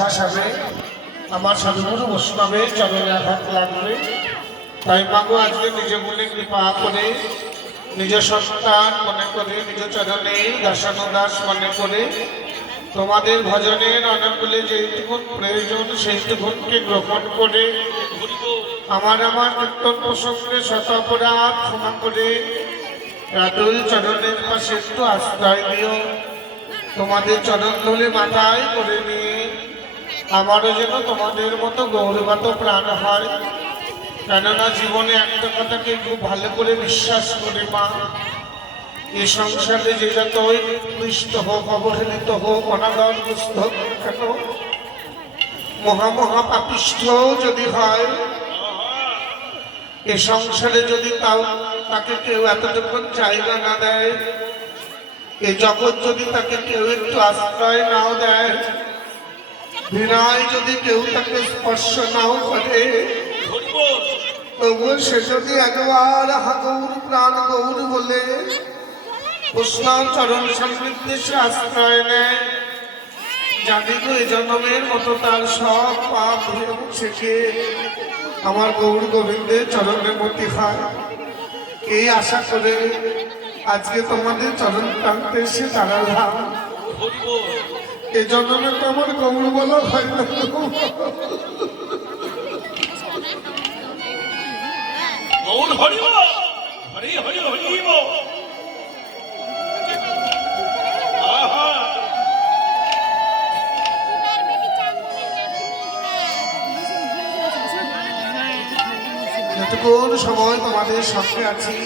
ভাসাবে আমার সাধুগুরু বৈষ্ণবের চরণে আঘাত লাগবে। তাই মাগো আজকে নিজে বলে কৃপা করে নিজ সন্তান মনে করে নিজ চরণে দাসানুদাস মনে করে তোমাদের ভজনের অনুকূলে যেইটুকুন প্রয়োজন সেইটুকুনকে গ্রহণ করে আমার কীর্তন প্রসঙ্গে শতপরাধ ক্ষমা করে রাতুল চরণের পাশে একটু আশ্রয় দিও। তোমাদের চরণ ধরে মাথায় করে নিয়ে আমারও যেন তোমাদের মতো গৌরবাত প্রাণ হয়। কেননা জীবনে একটা কথাকে খুব ভালো করে বিশ্বাস করে মা, এই সংসারে যে যতই নিকৃষ্ট হোক, অবহেলিত হোক, অনাদরগ্রস্ত হোক কেন, মহাপাপিষ্ঠ যদি হয়, এই সংসারে যদি তাকে কেউ এতটুকু জায়গা না দেয়, এই জগৎ যদি তাকে কেউ একটু আশ্রয় নাও দেয়, বিনয় যদি কেউ তাকে স্পর্শ নাও করে, তবুও সে যদি একবার হাগৌর প্রাণ গৌর বলে বৈষ্ণব চরণ সান্নিধ্যে সে আশ্রয় নেয়, জানি গো এ জন্মের মতো তার সব পাপ ধুয়ে মুছে আমার গৌর গোবিন্দের চরণের মধ্যে হয়। এই আশা করে আজকে তোমাদের চরণ প্রান্তে এসে দাঁড়ালাম। এই জন্মে তো আমার গৌর বলা হয় না। যতক্ষণ সময় তোমাদের সঙ্গে আছি,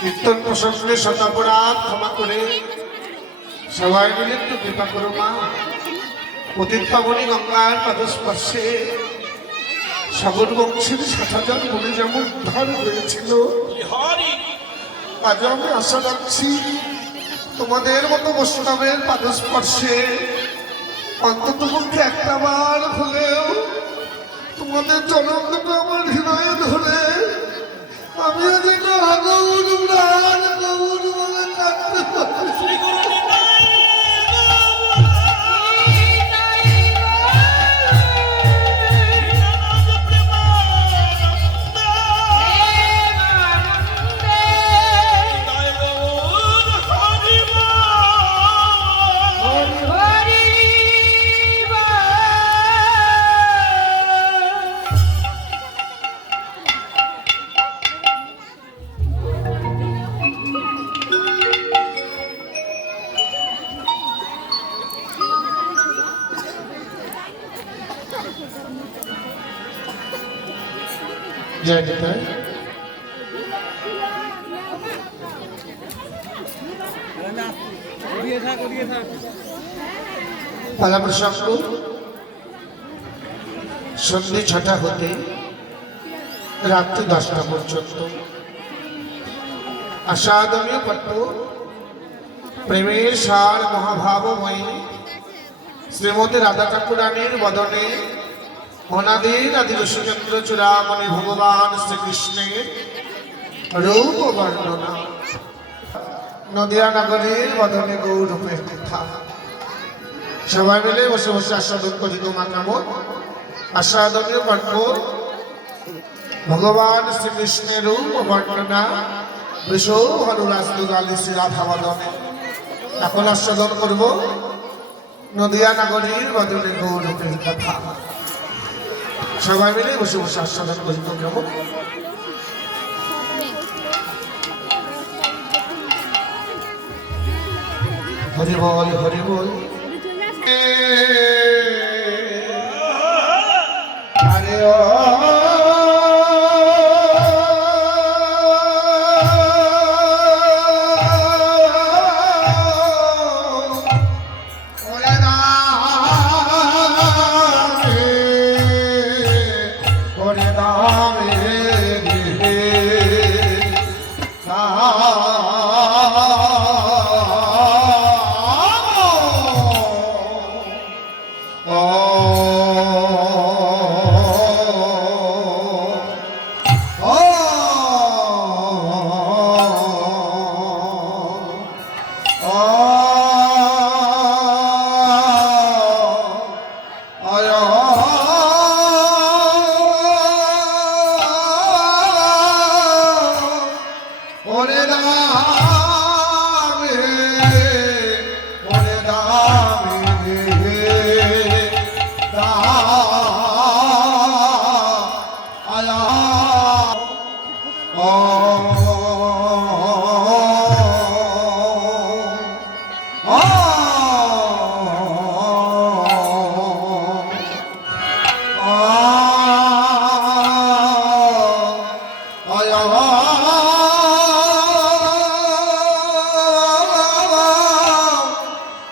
কীর্তন প্রসঙ্গে শতপরাধ ক্ষমা করে সবাই মিলে একটু কৃপা করো মা। পতিত পাবনী গঙ্গার পদস্পর্শে সাগর বংশের ৭,০০০ মনে যেমন উদ্ধার হয়েছিল, আজ আমি আশা রাখছি তোমাদের মতো বৈষ্ণবের পদস্পর্শে অন্তত পক্ষে একটা বার হলেও তোমাদের জনমটা আমার হৃদয়ে ধরে আমিও যেন গৌর প্রাণ গৌর বলে কাঁদতে পারি। জয় নিতাই। পালা প্রসঙ্গ সন্ধ্যে ৬টা হতে রাত্রি ১০টা পর্যন্ত আস্বাদনীয় পট্ট প্রেমের সার মহাভাবময়ী শ্রীমতী রাধা ঠাকুরানীর বদনে অনাদির আদি রসিকেন্দ্র চূড়ামণি ভগবান শ্রীকৃষ্ণের রূপ বর্ণনা। নদিয়া নগরীর বদনে গৌরূপের কথা সবাই মিলে বসে বসে আস্বাদন করি তোমার নাম। আস্বাদনীয় পর্ব ভগবান শ্রীকৃষ্ণের রূপ বর্ণনা বৃষভ হরুরাজদুগালী শ্রী রাধা বদনে। এখন আস্বাদন করব নদিয়া নগরীর বদনে গৌরূপের কথা। সবাই মিলে বসে বসে আস্বাদন করি তো কেমন। হরি বল হরি বল। আরে ও Hare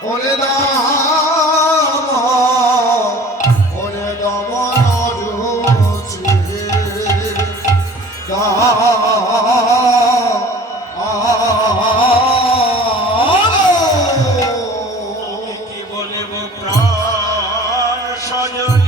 ওরে দাম ওরে দমন রুচি কি বলবো প্রাণ সজনী